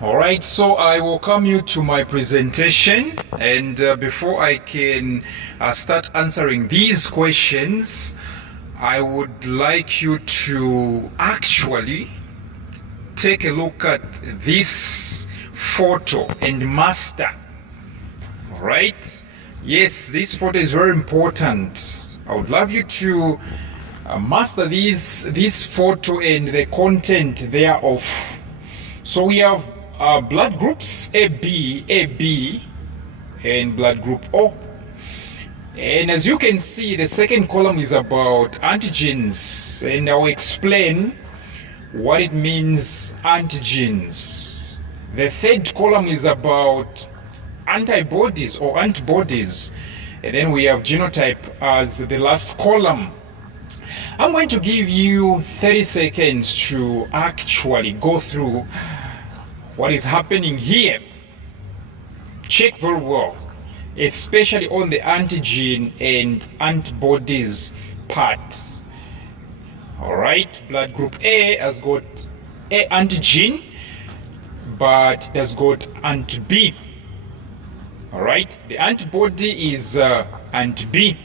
All right, so I welcome you to my presentation, and before I can start answering these questions, I would like you to actually take a look at this photo and master. All right, yes, this photo is very important. I would love you to master this photo and the content thereof. So we have blood groups AB, and blood group O. And as you can see, the second column is about antigens, and I'll explain what it means, antigens. The third column is about antibodies or antibodies, and then we have genotype as the last column. I'm going to give you 30 seconds to actually go through what is happening here. Check very well, especially on the antigen and antibodies parts. All right, blood group A has got A antigen, but has got anti-B. All right, the antibody is anti-B.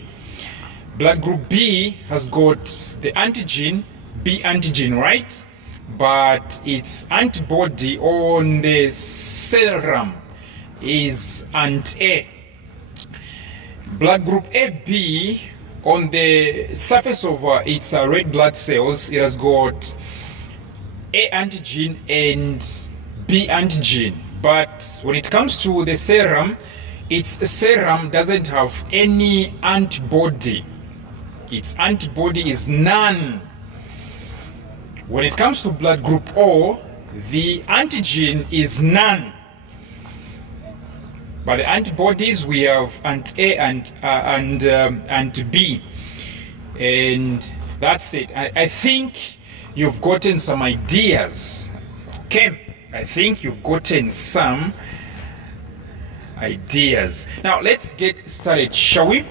Blood group B has got the antigen, B antigen, right? But its antibody on the serum is anti-A. Blood group AB, on the surface of its red blood cells, it has got A antigen and B antigen. But when it comes to the serum, its serum doesn't have any antibody. Its antibody is none. When it comes to blood group O, the antigen is none. But the antibodies, we have anti-A and anti-B. And that's it. I think you've gotten some ideas. Okay? I think you've gotten some ideas. Now, let's get started, shall we?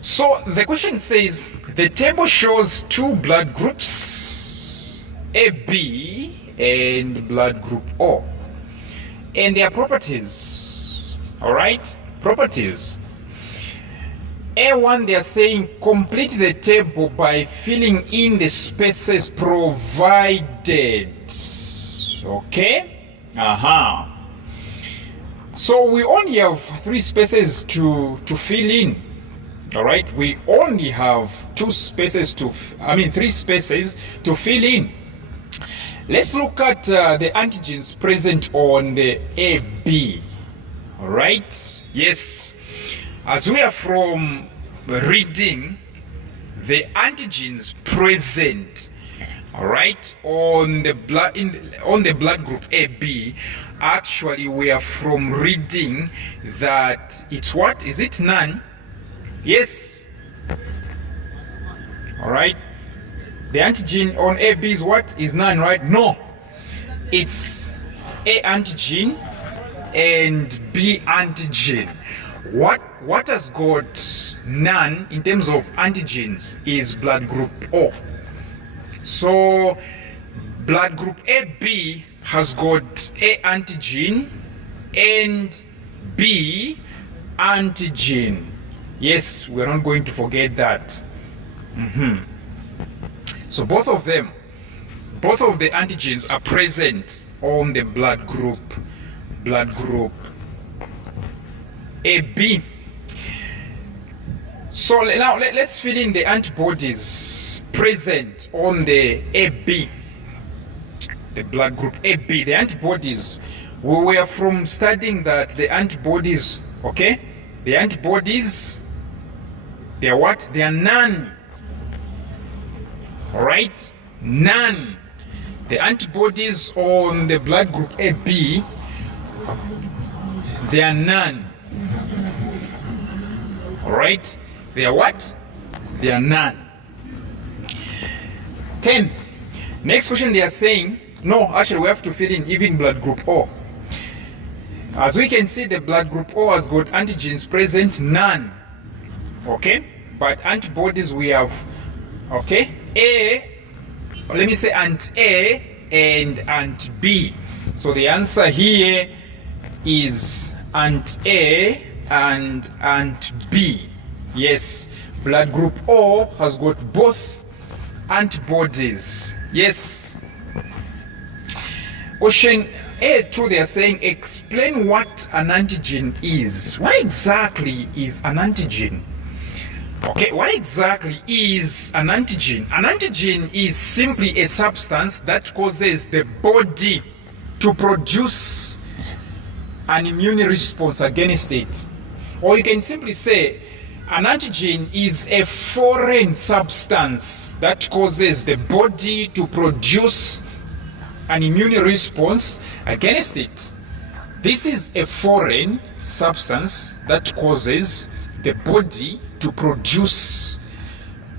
So the question says, the table shows two blood groups, AB and blood group O, and their properties. All right, properties. A1, they are saying complete the table by filling in the spaces provided. Okay? So we only have three spaces to fill in. All right, we only have three spaces to fill in. Let's look at the antigens present on the AB. All right, yes, as we are from reading the antigens present, all right, on the blood group AB, actually we are from reading that it's what? Is it none? Yes. All right. The antigen on AB is what? Is none, right? No. It's A antigen and B antigen. What has got none in terms of antigens is blood group O. So blood group AB has got A antigen and B antigen. Yes, we're not going to forget that. So both of the antigens are present on the blood group AB. So now let's fill in the antibodies present on the AB, the blood group AB. The antibodies, we were from studying that the antibodies, okay, the antibodies, they are what? They are none. All right? None. The antibodies on the blood group AB, they are none. All right? They are what? They are none. Okay. Next question, they are saying, no, actually we have to fill in even blood group O. As we can see, the blood group O has got antigens present, none. Okay, but antibodies we have, okay, A, let me say anti-A and anti-B. So the answer here is Ant A and Ant B. Yes, blood group O has got both antibodies. Yes. Question A2, they are saying explain what an antigen is. What exactly is an antigen? Okay, what exactly is an antigen? An antigen is simply a substance that causes the body to produce an immune response against it. Or you can simply say an antigen is a foreign substance that causes the body to produce an immune response against it. This is a foreign substance that causes the body to produce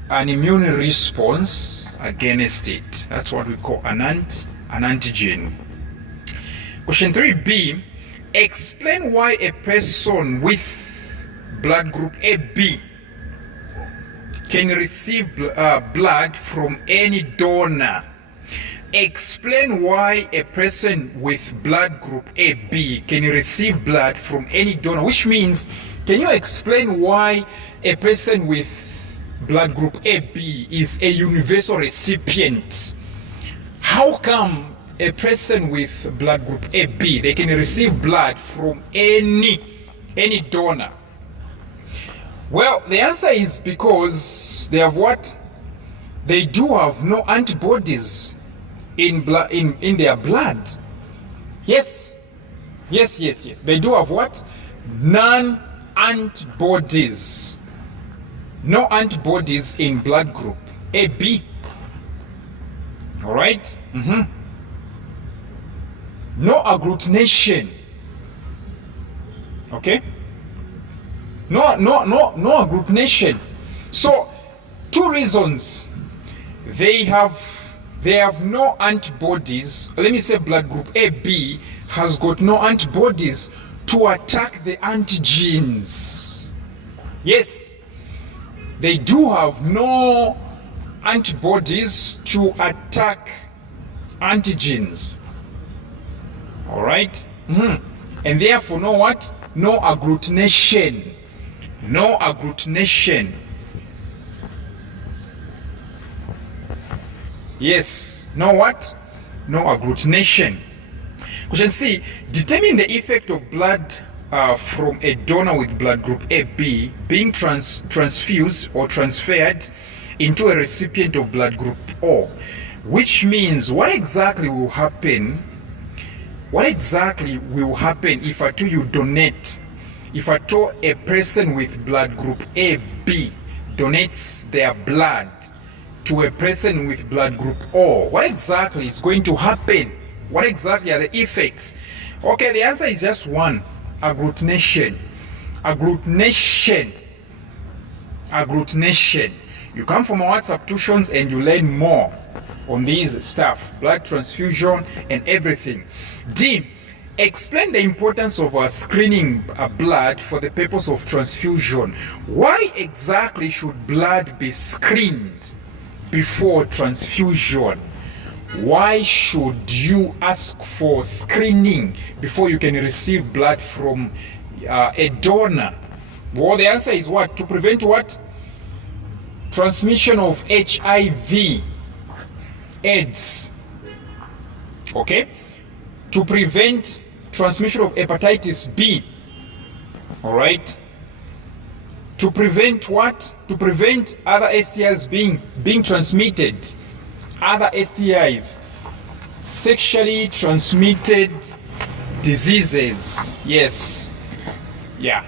an immune response against it. That's what we call an antigen. Question 3b, explain why a person with blood group AB can receive blood from any donor. Explain why a person with blood group AB can receive blood from any donor, which means, can you explain why a person with blood group AB is a universal recipient? How come a person with blood group AB, they can receive blood from any donor? Well, the answer is because they have what? They do have no antibodies in their blood. Yes. They do have what? Non-antibodies. No antibodies in blood group AB. All right? No agglutination. Okay? No agglutination. So, two reasons. They have no antibodies. Let me say blood group AB has got no antibodies to attack the antigens. Yes, they do have no antibodies to attack antigens. All right? And therefore, no what? No agglutination. No agglutination. Yes, no what? No agglutination. Question C, determine the effect of blood from a donor with blood group AB being transfused or transferred into a recipient of blood group O, which means what exactly will happen? What exactly will happen if at all you donate? If at all a person with blood group AB donates their blood to a person with blood group O, what exactly is going to happen? What exactly are the effects? Okay, the answer is just one: agglutination. Agglutination. Agglutination. You come from our WhatsApp tuitions and you learn more on these stuff, blood transfusion and everything. D, explain the importance of screening blood for the purpose of transfusion. Why exactly should blood be screened before transfusion? Why should you ask for screening before you can receive blood from a donor? Well, the answer is what? To prevent what? Transmission of HIV, AIDS. Okay? To prevent transmission of hepatitis B. All right? To prevent what? To prevent other STIs being transmitted. Other STIs, sexually transmitted diseases. Yes. Yeah.